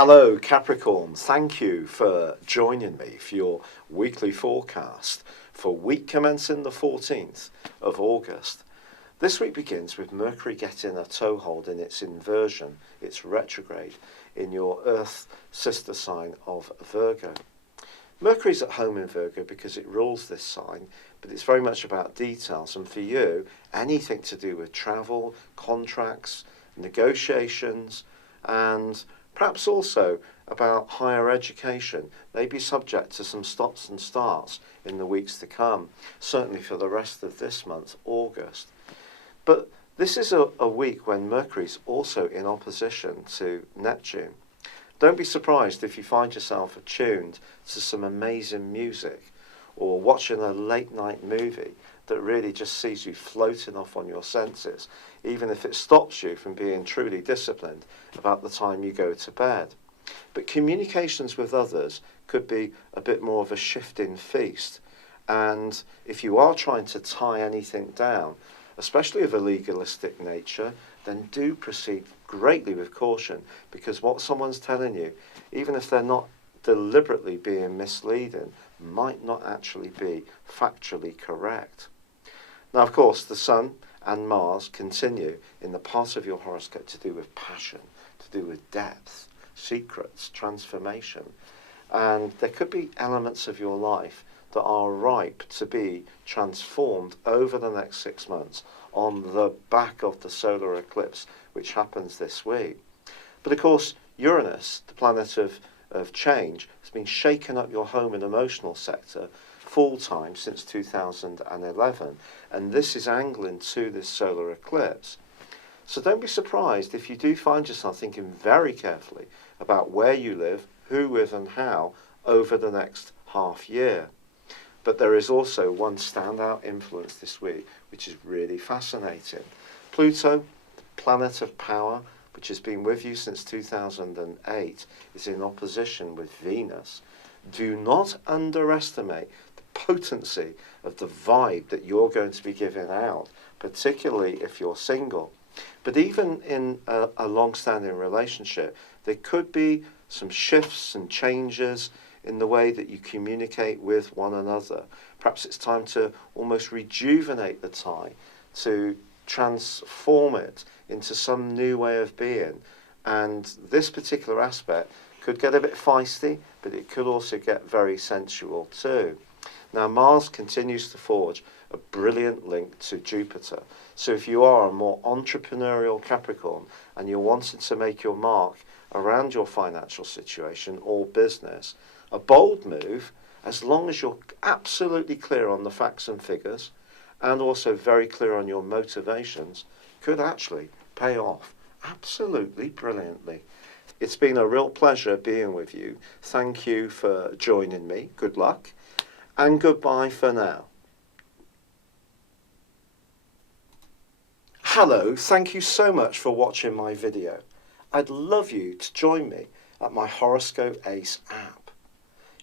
Hello Capricorn, thank you for joining me for your weekly forecast for week commencing the 14th of August. This week begins with Mercury getting a toehold in its inversion, its retrograde, in your Earth sister sign of Virgo. Mercury's at home in Virgo because it rules this sign, but it's very much about details, and for you, anything to do with travel, contracts, negotiations, and perhaps also about higher education may be subject to some stops and starts in the weeks to come, certainly for the rest of this month, August. But this is a week when Mercury's also in opposition to Neptune. Don't be surprised if you find yourself attuned to some amazing music or watching a late night movie that really just sees you floating off on your senses, even if it stops you from being truly disciplined about the time you go to bed. But communications with others could be a bit more of a shifting feast. And if you are trying to tie anything down, especially of a legalistic nature, then do proceed greatly with caution, because what someone's telling you, even if they're not deliberately being misleading, might not actually be factually correct. Now, of course, the Sun and Mars continue in the part of your horoscope to do with passion, to do with depth, secrets, transformation. And there could be elements of your life that are ripe to be transformed over the next 6 months on the back of the solar eclipse, which happens this week. But of course, Uranus, the planet of change, has been shaking up your home and emotional sector full-time since 2011, and this is angling to this solar eclipse. So don't be surprised if you do find yourself thinking very carefully about where you live, who with and how over the next half year. But there is also one standout influence this week, which is really fascinating. Pluto, the planet of power, which has been with you since 2008, is in opposition with Venus. Do not underestimate the potency of the vibe that you're going to be giving out, particularly if you're single. But even in a long-standing relationship, there could be some shifts and changes in the way that you communicate with one another. Perhaps it's time to almost rejuvenate the tie, to transform it into some new way of being. And this particular aspect could get a bit feisty, but it could also get very sensual too. Now, Mars continues to forge a brilliant link to Jupiter. So if you are a more entrepreneurial Capricorn and you're wanting to make your mark around your financial situation or business, a bold move, as long as you're absolutely clear on the facts and figures and also very clear on your motivations, could actually pay off absolutely brilliantly. It's been a real pleasure being with you. Thank you for joining me. Good luck and goodbye for now. Hello, thank you so much for watching my video. I'd love you to join me at my Horoscope Ace app.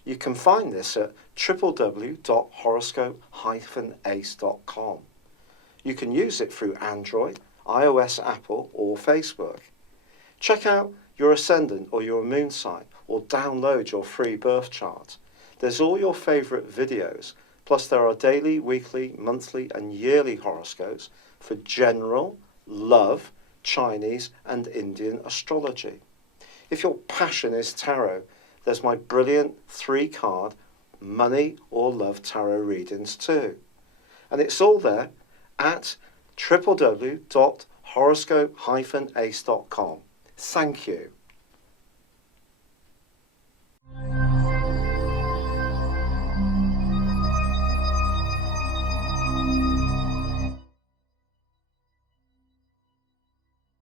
You can find this at www.horoscope-ace.com. You can use it through Android, iOS, Apple, or Facebook. Check out your ascendant or your moon sign, or download your free birth chart. There's all your favourite videos, plus there are daily, weekly, monthly and yearly horoscopes for general, love, Chinese and Indian astrology. If your passion is tarot, there's my brilliant 3-card money or love tarot readings too. And it's all there at www.horoscope-ace.com. Thank you.